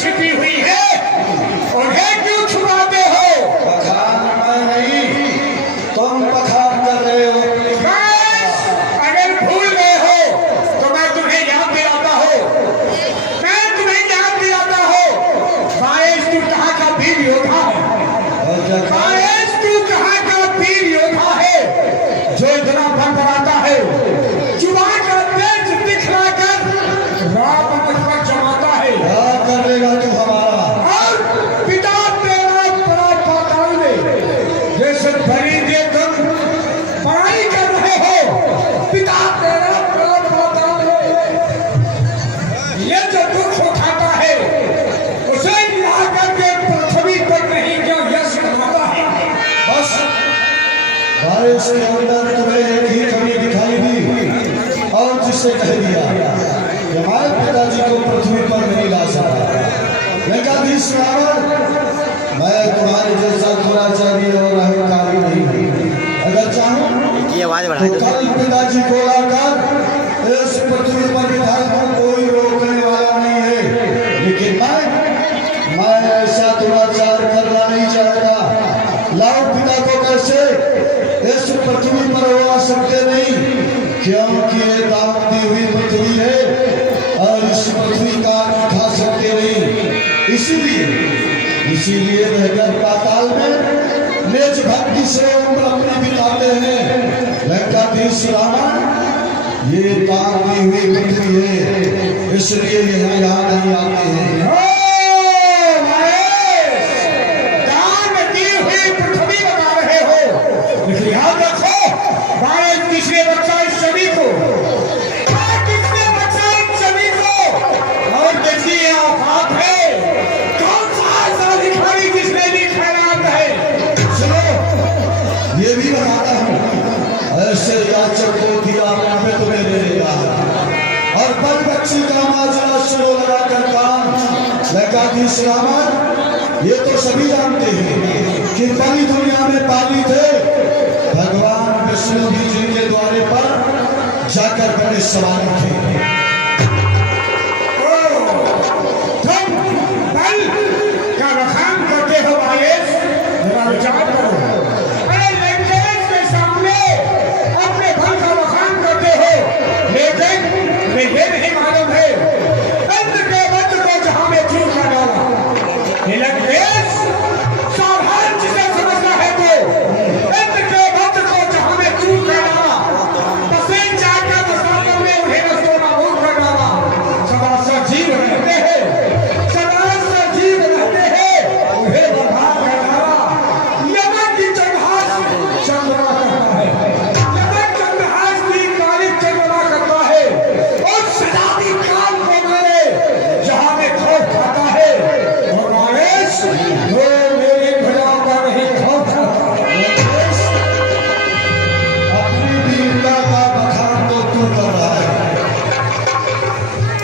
छिपी हुई है, उन्हें क्यों छुपाते हो? पखान मैं नहीं, तुम पखान कर रहे हो। बस, अगर भूल गए हो तो मैं तुम्हें याद दिलाता हूँ। बारिश तू कहाँ का वीर योद्धा है? बारिश तू कहाँ का वीर योद्धा है जो इतना भड़बड़ाता है, जुबान का तेज दिखलाकर रात मुझ पर जमाता है। क्या करेगा तू हमारा? और पिता तेरा बड़ा पाताल में जैसे भरी दे तुम पढ़ाई कर रहे हो, पिता तेरा बड़ा पाताल में ये जो दुख उठाता है उसे मिला करके पृथ्वी पर नहीं क्यों यश बनाता है। बस बारिश के अंदर तुम्हें एक ही कमी दिखाई दी और जिसे कह दिया कि हमारे पिताजी को पृथ्वी पर नहीं ला सका। लंकाधीश रावण, मैं तुम्हारे जैसा दुराचारी और अहंकारी नहीं हूँ। अगर चाहूँ तो कल पिताजी को लाकर इस पृथ्वी पर बिठा दूं, कोई रोकने वाला नहीं है। लेकिन मैं ऐसा दुराचार करना नहीं चाहता। लाओ पिता को कैसे इस पृथ्वी पर वो आ सकते नहीं, क्योंकि ये दाम दी हुई पृथ्वी है और इस पृथ्वी का उठा सकते नहीं। इसीलिए रहकर पाताल में निज भक्ति से उम्र अपनी बिताते हैं। लंकाधीश रावण, ये दान दी हुई पृथ्वी है, इसलिए ये यहाँ नहीं आते हैं। दान दी हुई पृथ्वी बता रहे हो, लेकिन याद रखो भारत किसने बचा इस छवि को, किसने बचा इस छवि को। और देखिए आफात है, कौन सा ऐसा भिखारी जिसने भी खैरात है। सुनो, ये भी बताता हूँ, ऐसे याचक को दिया मैं तुम्हें दे देगा और बल बच्ची का माजरा शुरू लगाकर काम। लंकाधीश रावण, ये तो सभी जानते हैं कि परी दुनिया में पाली थे भगवान विष्णु जी के द्वारे पर जाकर बड़े सवाल थे। तुम बल का बखान करते हो भाईस, जरा विचार करो। अरे लंकेश के सामने अपने बल का बखान करते हो, लेकिन ये नहीं मालूम है इंद्र के वज्र को जहां में चूर कर डाला। लंकेश सावधान जिसे समझना है तो इंद्र के वज्र को जहां में चूर कर डाला, पसीन चाहकर मसालों में उन्हें नष्ट नाबूद कर डाला। सदा सजीव रहते हैं, सदा सजीव रहते हैं, उन्हें बर्बाद कर डाला। यमन की चंद्रहास चंद्रमा करता है, यमन चंद्रहास की मालिक चंद्रमा करता है। और सजादी काल को मारे जहां में खौफ खाता है, और नरेश वो मेरी भुजाओं का नहीं खौफ खाता। अपनी वीरता का बखान तो तू कर रहा है।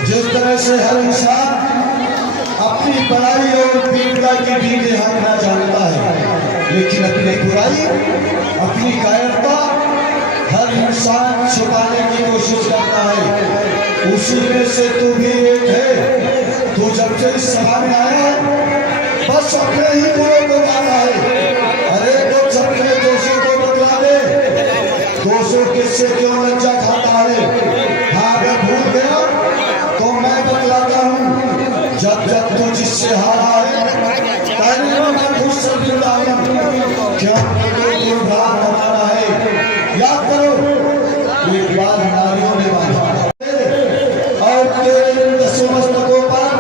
जिस तरह से हर इंसान अपनी बड़ाई और वीरता की बीते हाँकना जानता है, लेकिन अपनी बुराई, अपनी कायरता हर इंसान छुपाने की कोशिश करता है। उसी में से तू भी एक है। तू जब से इस सभा में आया है, बस अपने ही गुणों को जाना है। अरे कुछ अपने दोषों को बतला दे। दोषों किससे क्यों लज्जा खाता है? हाँ, अगर भूल गया तो मैं बतलाता हूँ। जब तू जिससे हारा है, पहले मैं खुद से जुड़ा हूँ, क्यों भ्रांत हमारा है। याद करो, एक बार नारियों ने बांधा और तेरे दसों मस्तकों पर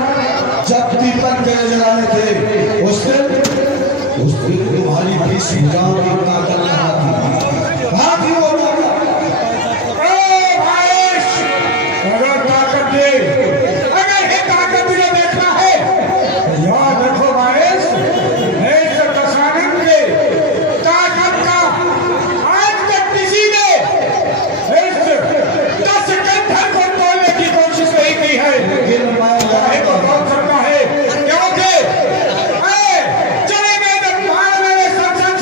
जब दीपक गए जलाने थे, उस दिन तुम्हारी बीस भुजाओं की ताकत कहाँ थी? अगर ताकत दे, अगर ये ताकत तुझे देखना है, याद रखो भाईस, इस दशानन के ताकत का आज तक किसी ने इस 10 कंधर को तोड़ने की कोशिश नहीं की है। लेकिन मैं चाहे तो तोड़ सकता है, क्योंकि चले गए जब मेरे संसन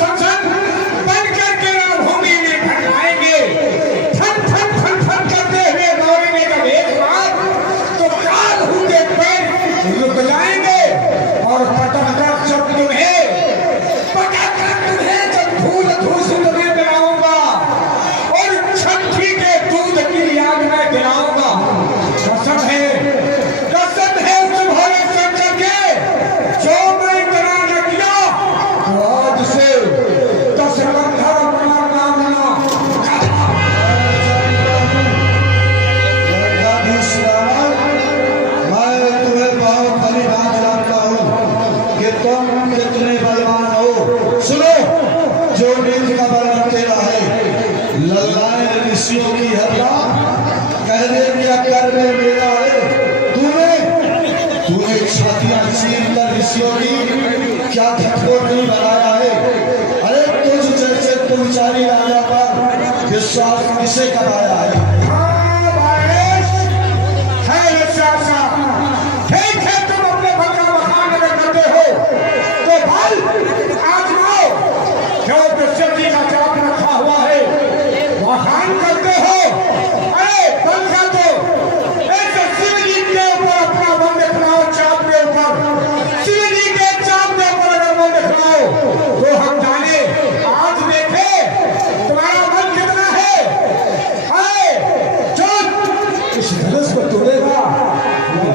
छातियां चीर कर ऋषियों की क्या कठोर नहीं बनाया है। अरे तुझ जैसे पुजारी राजा पर विश्वास किसे कराया है। ठीक है, तुम अपने घर का मकान अगर करते हो तो भाई आजमाओ, क्योंकि सब्जी का चाप रखा हुआ है मकान करते हो। अरे बंद कर दो, ऐसे शिवलिंग के ऊपर अपना मन दिखलाओ, चाप के ऊपर शिवलिंग के चाप के ऊपर अगर मन दिखलाओ तो हम जाने आज देखे तुम्हारा मन कितना है। अरे चुप, इस धनुष को तोड़ेगा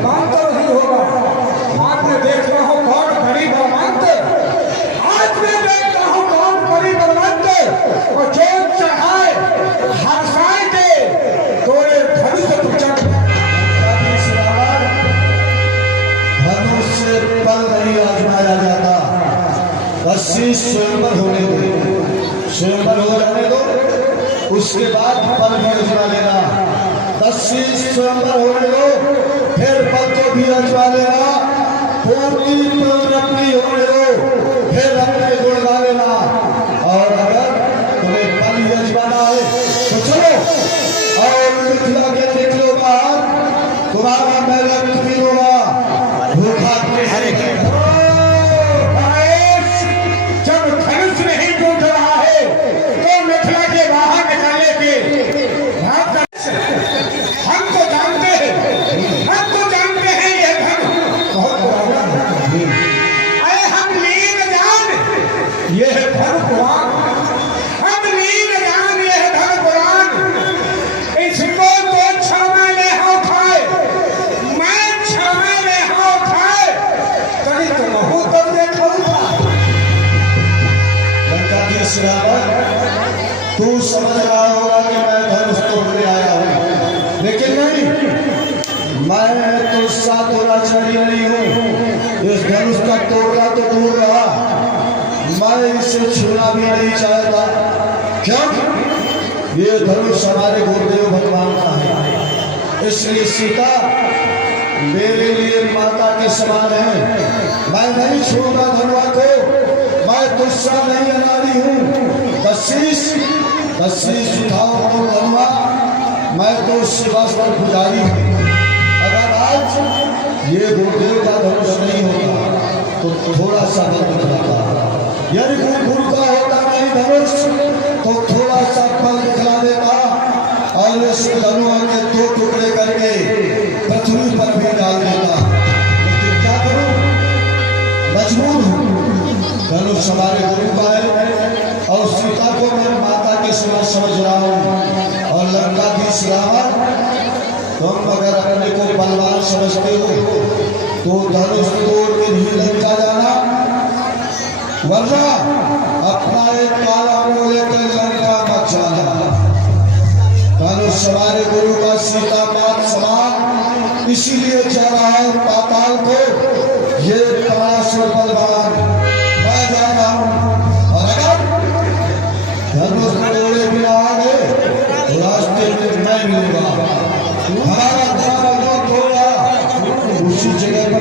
काम तो नहीं होगा। आज मैं देख रहा हूँ कौन बड़ी बलवंत, आज मैं देख रहा हूँ कौन बड़ी बलवंत, और जो चढ़ाए हर्षाए के तोड़े धनुष धनुष से पल नहीं आजमाया जाता, बस स्वयंवर होने दो, स्वयंवर हो जाने दो, उसके बाद पल भी आजमा लेना। 10 स्वयंवर होने दो, फिर पल को भी आजमा लेना। पूर्ति अपनी होने दो, फिर अपने गुण गा लेना। और अगर तुम्हें पल ही आजमाना है तो चलो और मिथिला के निकलो बाहर, तुम्हारा मैं रक्त पीऊंगा, भूखा जब धनुष नहीं टूट रहा है तो मिथिला के बाहर निकाले के हम तो जानते हैं, हम तो जानते हैं ये धन बहुत पुराना है। अरे हम लीन जान ये है धन पुराण, हम लीन जान ये है धन पुराण। इसको तो क्षमा ले हो खाए, मैं क्षमा ले हो खाए, कहीं तो महू तब देखूंगा। लंका के सिरावर तू समझ रहा होगा कि मैं धनुष तोड़ने आया हूँ, लेकिन नहीं, मैं तो सातोराचार्य नहीं हूँ। इस धनुष का तोड़ना तो दूर रहा, मैं इसे छूना भी नहीं चाहता। क्यों? ये धनुष हमारे गुरुदेव भगवान का है, इसलिए सीता मेरे लिए माता के समान है। मैं नहीं छूंगा धनुआ को, मैं तुझसा नहीं अनाड़ी हूँ। बसीस उठाओ तो धनुआ, मैं तो शिवास पर पुजारी हूँ। अगर आज ये गुरुदेव का धनुष नहीं होता तो थोड़ा सा बल दिखलाता, यदि गुरु का होता नहीं धनुष तो थोड़ा सा बल दिखला देता और इस धनुआ के 2 टुकड़े करके पृथ्वी पर भी डाल देता। लेकिन क्या करूं, मजबूर हूं। धनुष हमारे गुरु का है और सीता को मैं माता के समान समझ रहा हूं। और लंका की सिरावर, तुम अगर अपने को बलवान समझते हो तो धनुष तोड़ के भी लंका जाना, वरना अपना एक काला मुंह लेकर लंका मत जाना। धनुष हमारे गुरु का सीता मात समान, इसीलिए जा रहा है पाताल को। ये पराशर बलवान मैं जा रहा हूं, और अगर धनुष तोड़े बिना आ गए तो रास्ते में मैं मिलूंगा। हमारा द्वारा जो तोड़ा उसी जगह पर